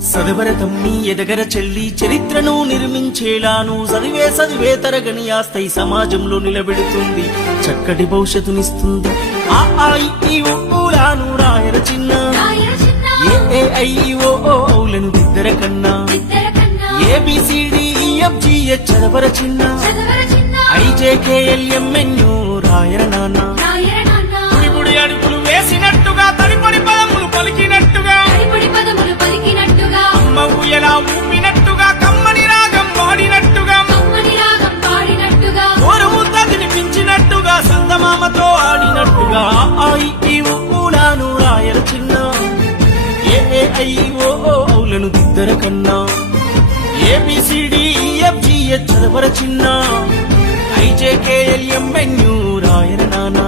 సదవర తమ్మి ఎదగర చెల్లి చరిత్రను నిర్మించేలాను చదివే తరగని ఆస్తై సమాజంలో నిలబెడుతుంది చక్కటి భవిష్యత్తునిస్తుంది ఆ ఊలాను రాయర చిన్న ఔలను దిద్దర కన్నా ABCDEFGH చదవర చిన్న IJKLMNO రాయర నాన్న బుడి అడుగులు వేసినట్టుగా తడిపడి పదములు పలికినట్టుగా అమ్మ ఊయలా ఊపినట్టుగా కమ్మని రాగం పాడినట్టుగా ఓరముద్ద తినిపించినట్టుగా సందమామతో ఆడినట్టుగా ఊలాను రాయర చిన్న ఔలను దిద్దర కన్నా ABCDEFGH చదవర చిన్న IJKLMNO రాయర నాన్న